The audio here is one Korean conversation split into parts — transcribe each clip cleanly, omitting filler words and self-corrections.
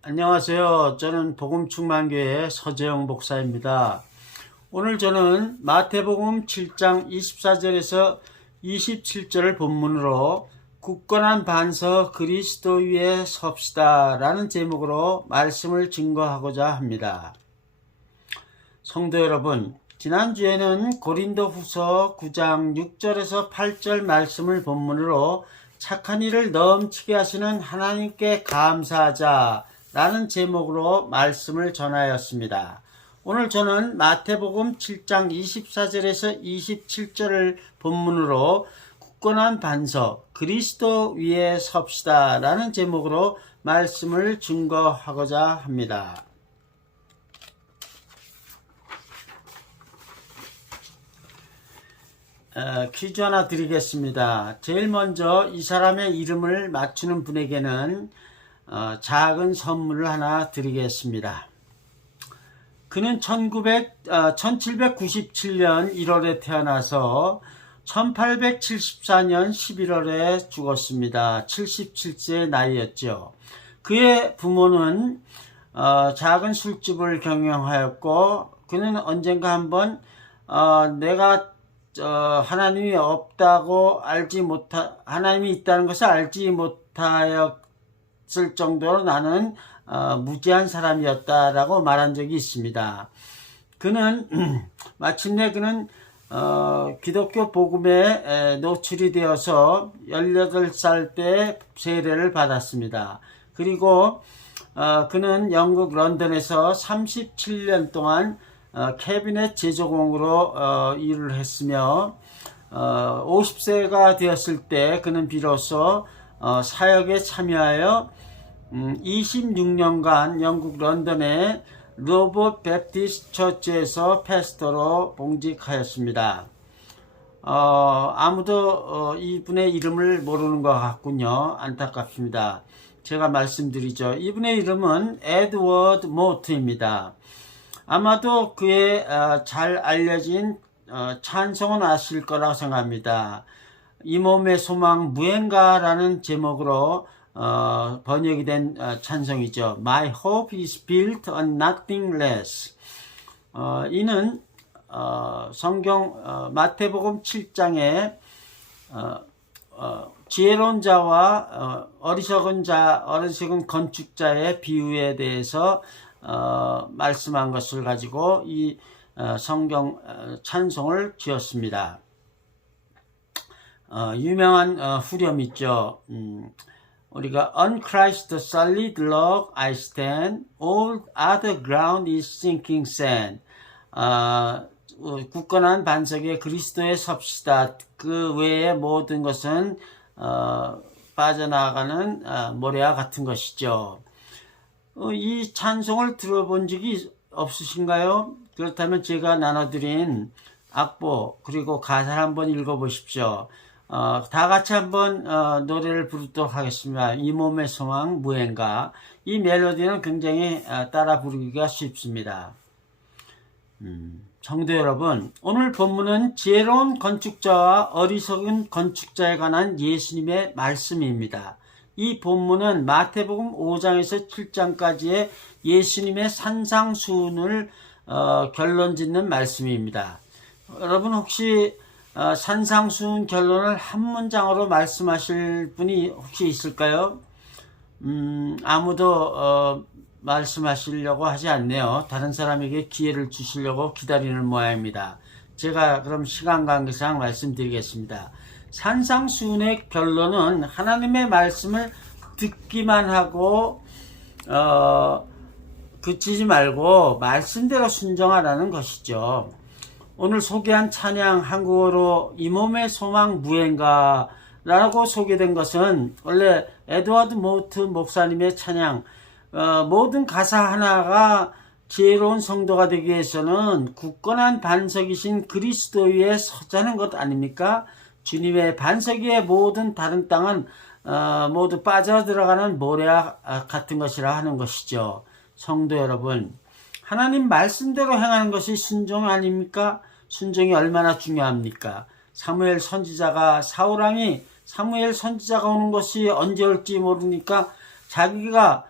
안녕하세요. 저는 복음충만교회 서재영 목사입니다. 오늘 저는 마태복음 7장 24절에서 27절을 본문으로 굳건한 반석 그리스도 위에 섭시다 라는 제목으로 말씀을 증거하고자 합니다. 성도 여러분, 지난주에는 고린도후서 9장 6절에서 8절 말씀을 본문으로 착한 일을 넘치게 하시는 하나님께 감사하자 라는 제목으로 말씀을 전하였습니다. 오늘 저는 마태복음 7장 24절에서 27절을 본문으로 굳건한 반석 그리스도 위에 섭시다 라는 제목으로 말씀을 증거하고자 합니다. 퀴즈 하나 드리겠습니다. 제일 먼저 이 사람의 이름을 맞추는 분에게는 작은 선물을 하나 드리겠습니다. 그는 1797년 1월에 태어나서 1874년 11월에 죽었습니다. 77세의 나이였죠. 그의 부모는 작은 술집을 경영하였고 그는 언젠가 한번 내가 하나님이 없다고 하나님이 있다는 것을 알지 못하였을 정도로 나는 무지한 사람이었다라고 말한 적이 있습니다. 그는 마침내 기독교 복음에 노출이 되어서 18살 때 세례를 받았습니다. 그리고 그는 영국 런던에서 37년 동안 캐비넷 제조공으로 일을 했으며 50세가 되었을 때 그는 비로소 사역에 참여하여 26년간 영국 런던의 로버트 베프티스트 처치에서 패스터로 봉직하였습니다. 아무도 이분의 이름을 모르는 것 같군요. 안타깝습니다. 제가 말씀드리죠. 이분의 이름은 에드워드 모트입니다. 아마도 그의 잘 알려진 찬송은 아실 거라고 생각합니다. 이 몸의 소망 무엔가라는 제목으로 번역이 된 찬송이죠. My hope is built on nothing less. 이는 성경 마태복음 7장에 지혜로운 자와 어리석은 건축자의 비유에 대해서 말씀한 것을 가지고 이 성경 찬송을 지었습니다. 유명한 후렴 있죠. 우리가 On Christ the solid rock I stand, all other ground is sinking sand. 굳건한 반석에 그리스도에 섭시다. 그 외의 모든 것은 빠져나가는 모래와 같은 것이죠. 이 찬송을 들어본 적이 없으신가요? 그렇다면 제가 나눠드린 악보 그리고 가사를 한번 읽어보십시오. 다 같이 한번 노래를 부르도록 하겠습니다. 이 몸의 소망 무엔가. 이 멜로디는 굉장히 따라 부르기가 쉽습니다. 성도 여러분, 오늘 본문은 지혜로운 건축자와 어리석은 건축자에 관한 예수님의 말씀입니다. 이 본문은 마태복음 5장에서 7장까지의 예수님의 산상수훈을 결론짓는 말씀입니다. 여러분 혹시 산상수훈 결론을 한 문장으로 말씀하실 분이 혹시 있을까요? 아무도 말씀하시려고 하지 않네요. 다른 사람에게 기회를 주시려고 기다리는 모양입니다. 제가 그럼 시간 관계상 말씀드리겠습니다. 산상수훈의 결론은 하나님의 말씀을 듣기만 하고 그치지 말고 말씀대로 순종하라는 것이죠. 오늘 소개한 찬양 한국어로 이 몸의 소망 무엔가 라고 소개된 것은 원래 에드워드 모트 목사님의 찬양 모든 가사 하나가 지혜로운 성도가 되기 위해서는 굳건한 반석이신 그리스도 위에 서자는 것 아닙니까? 주님의 반석 위에 모든 다른 땅은 모두 빠져들어가는 모래와 같은 것이라 하는 것이죠. 성도 여러분, 하나님 말씀대로 행하는 것이 순종 아닙니까? 순종이 얼마나 중요합니까? 사무엘 선지자가 사무엘 선지자가 오는 것이 언제 올지 모르니까 자기가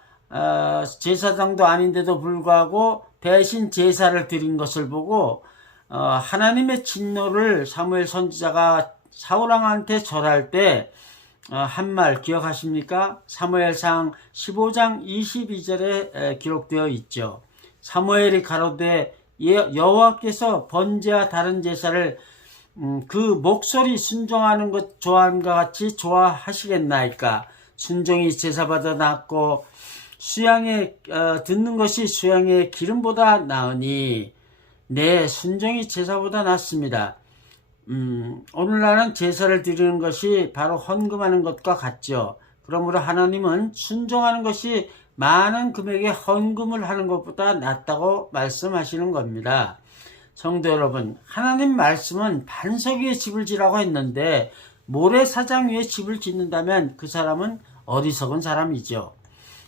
제사장도 아닌데도 불구하고 대신 제사를 드린 것을 보고 하나님의 진노를 사무엘 선지자가 사울왕한테 절할 때 한 말 기억하십니까? 사무엘상 15장 22절에 기록되어 있죠. 사무엘이 가로되 여호와께서 번제와 다른 제사를 그 목소리 순종하는 것 좋아함과 같이 좋아하시겠나이까? 순종이 제사보다 낫고 수양에 듣는 것이 수양의 기름보다 나으니 네, 순종이 제사보다 낫습니다. 오늘날은 제사를 드리는 것이 바로 헌금하는 것과 같죠. 그러므로 하나님은 순종하는 것이 많은 금액의 헌금을 하는 것보다 낫다고 말씀하시는 겁니다. 성도 여러분, 하나님 말씀은 반석 위에 집을 지라고 했는데 모래사장 위에 집을 짓는다면 그 사람은 어리석은 사람이죠.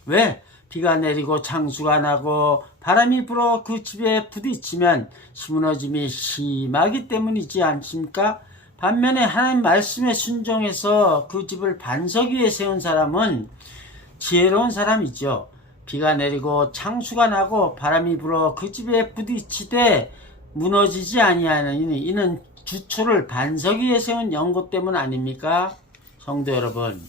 왜? 비가 내리고 창수가 나고 바람이 불어 그 집에 부딪히면 무너짐이 심하기 때문이지 않습니까? 반면에 하나님 말씀에 순종해서 그 집을 반석 위에 세운 사람은 지혜로운 사람이죠. 비가 내리고 창수가 나고 바람이 불어 그 집에 부딪히되 무너지지 아니하느니 이는 주초를 반석 위에 세운 연고 때문 아닙니까? 성도 여러분,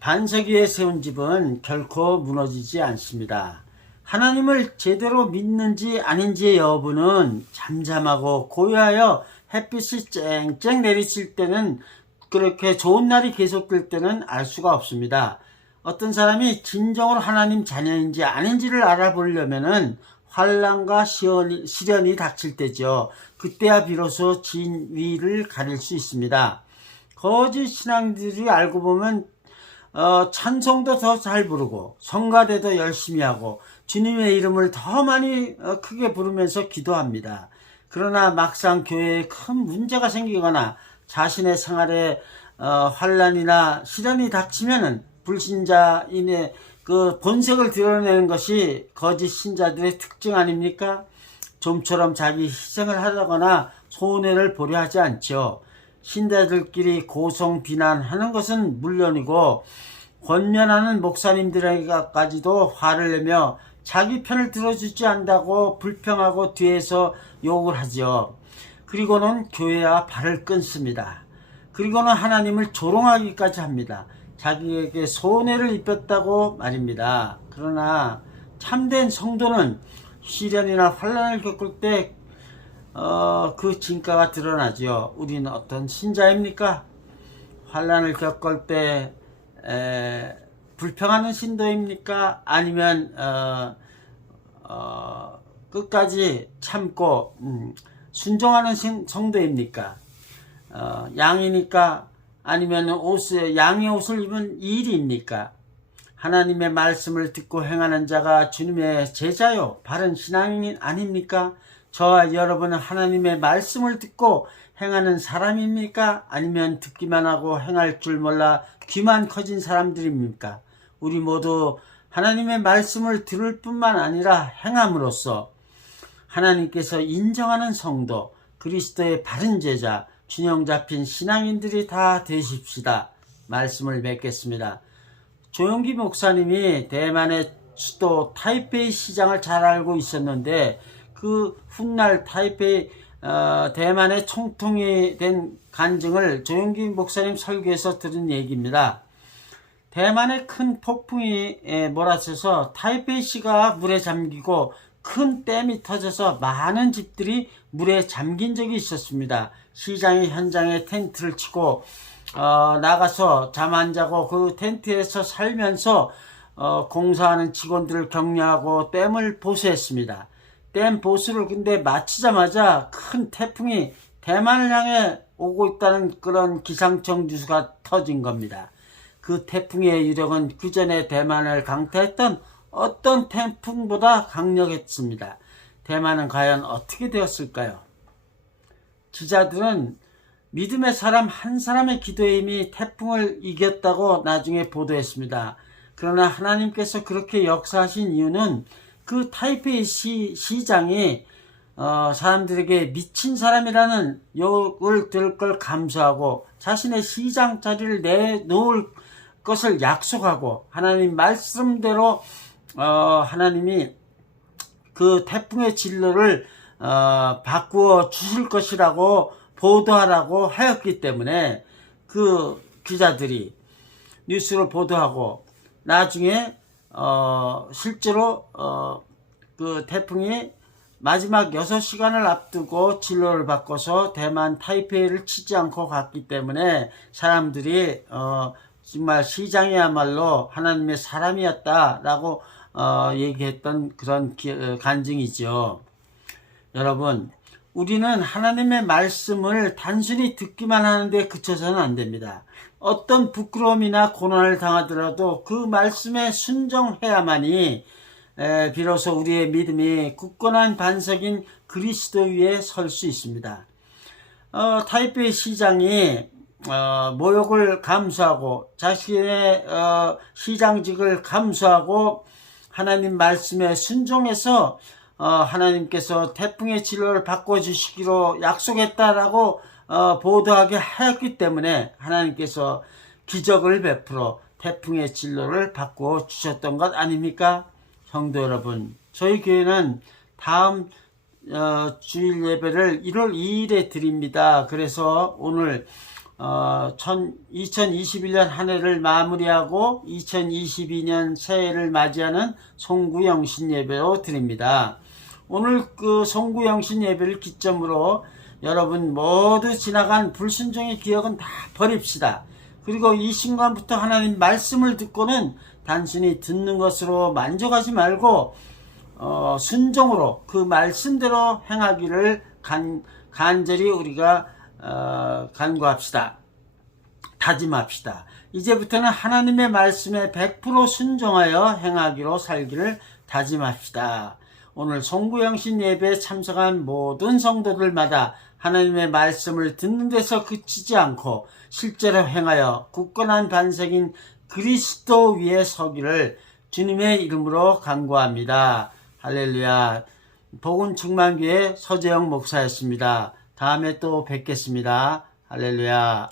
반석 위에 세운 집은 결코 무너지지 않습니다. 하나님을 제대로 믿는지 아닌지의 여부는 잠잠하고 고요하여 햇빛이 쨍쨍 내리칠 때는, 그렇게 좋은 날이 계속될 때는 알 수가 없습니다. 어떤 사람이 진정으로 하나님 자녀인지 아닌지를 알아보려면은 환난과 시련이 닥칠 때죠. 그때야 비로소 진위를 가릴 수 있습니다. 거짓 신앙들이 알고 보면 찬송도 더 잘 부르고 성가대도 열심히 하고 주님의 이름을 더 많이 크게 부르면서 기도합니다. 그러나 막상 교회에 큰 문제가 생기거나 자신의 생활에 환난이나 시련이 닥치면은 불신자인의 그 본색을 드러내는 것이 거짓 신자들의 특징 아닙니까? 좀처럼 자기 희생을 하거나 손해를 보려 하지 않죠. 신자들끼리 고성 비난하는 것은 물론이고 권면하는 목사님들에게까지도 화를 내며 자기 편을 들어주지 않는다고 불평하고 뒤에서 욕을 하죠. 그리고는 교회와 발을 끊습니다. 그리고는 하나님을 조롱하기까지 합니다. 자기에게 손해를 입혔다고 말입니다. 그러나 참된 성도는 시련이나 환난을 겪을 때 그 진가가 드러나죠. 우리는 어떤 신자입니까? 환난을 겪을 때 불평하는 신도입니까? 아니면 끝까지 참고 순종하는 성도입니까? 양이니까? 아니면 양의 옷을 입은 일이입니까? 하나님의 말씀을 듣고 행하는 자가 주님의 제자요 바른 신앙인 아닙니까? 저와 여러분은 하나님의 말씀을 듣고 행하는 사람입니까? 아니면 듣기만 하고 행할 줄 몰라 귀만 커진 사람들입니까? 우리 모두 하나님의 말씀을 들을 뿐만 아니라 행함으로써 하나님께서 인정하는 성도, 그리스도의 바른 제자, 균형 잡힌 신앙인들이 다 되십시다. 말씀을 맺겠습니다. 조용기 목사님이 대만의 수도 타이페이 시장을 잘 알고 있었는데 그 훗날 타이페이 대만의 총통이 된 간증을 조용기 목사님 설교에서 들은 얘기입니다. 대만의 큰 폭풍이 몰아쳐서 타이페이시가 물에 잠기고 큰 댐이 터져서 많은 집들이 물에 잠긴 적이 있었습니다. 시장의 현장에 텐트를 치고 나가서 잠 안 자고 그 텐트에서 살면서 공사하는 직원들을 격려하고 댐을 보수했습니다. 댐 보수를 근데 마치자마자 큰 태풍이 대만을 향해 오고 있다는 그런 기상청 뉴스가 터진 겁니다. 그 태풍의 유력은 그 전에 대만을 강타했던 어떤 태풍보다 강력했습니다. 대만은 과연 어떻게 되었을까요? 기자들은 믿음의 사람 한 사람의 기도의 힘이 태풍을 이겼다고 나중에 보도했습니다. 그러나 하나님께서 그렇게 역사하신 이유는 그 타이페이 시장이 사람들에게 미친 사람이라는 욕을 들을 걸 감수하고 자신의 시장 자리를 내놓을 것을 약속하고 하나님 말씀대로 하나님이 그 태풍의 진로를 바꾸어 주실 것이라고 보도하라고 하였기 때문에 그 기자들이 뉴스를 보도하고 나중에 실제로 그 태풍이 마지막 6시간을 앞두고 진로를 바꿔서 대만 타이페이를 치지 않고 갔기 때문에 사람들이 정말 시장이야말로 하나님의 사람이었다라고 얘기했던 그런 간증이죠. 여러분, 우리는 하나님의 말씀을 단순히 듣기만 하는데 그쳐서는 안 됩니다. 어떤 부끄러움이나 고난을 당하더라도 그 말씀에 순종해야만이 비로소 우리의 믿음이 굳건한 반석인 그리스도 위에 설 수 있습니다. 타이페이 시장이 모욕을 감수하고 자신의 시장직을 감수하고 하나님 말씀에 순종해서 하나님께서 태풍의 진로를 바꿔주시기로 약속했다라고 보도하게 하였기 때문에 하나님께서 기적을 베풀어 태풍의 진로를 바꿔 주셨던 것 아닙니까? 성도 여러분, 저희 교회는 다음 주일 예배를 1월 2일에 드립니다. 그래서 오늘 2021년 한 해를 마무리하고 2022년 새해를 맞이하는 송구영신 예배로 드립니다. 오늘 그 송구영신 예배를 기점으로 여러분 모두 지나간 불순종의 기억은 다 버립시다. 그리고 이 순간부터 하나님 말씀을 듣고는 단순히 듣는 것으로 만족하지 말고 순종으로 그 말씀대로 행하기를 간절히 우리가 간구합시다. 다짐합시다. 이제부터는 하나님의 말씀에 100% 순종하여 행하기로 살기를 다짐합시다. 오늘 송구영신 예배에 참석한 모든 성도들마다 하나님의 말씀을 듣는 데서 그치지 않고 실제로 행하여 굳건한 반석인 그리스도 위에 서기를 주님의 이름으로 간구합니다. 할렐루야. 복음충만교회 서재영 목사였습니다. 다음에 또 뵙겠습니다. 할렐루야.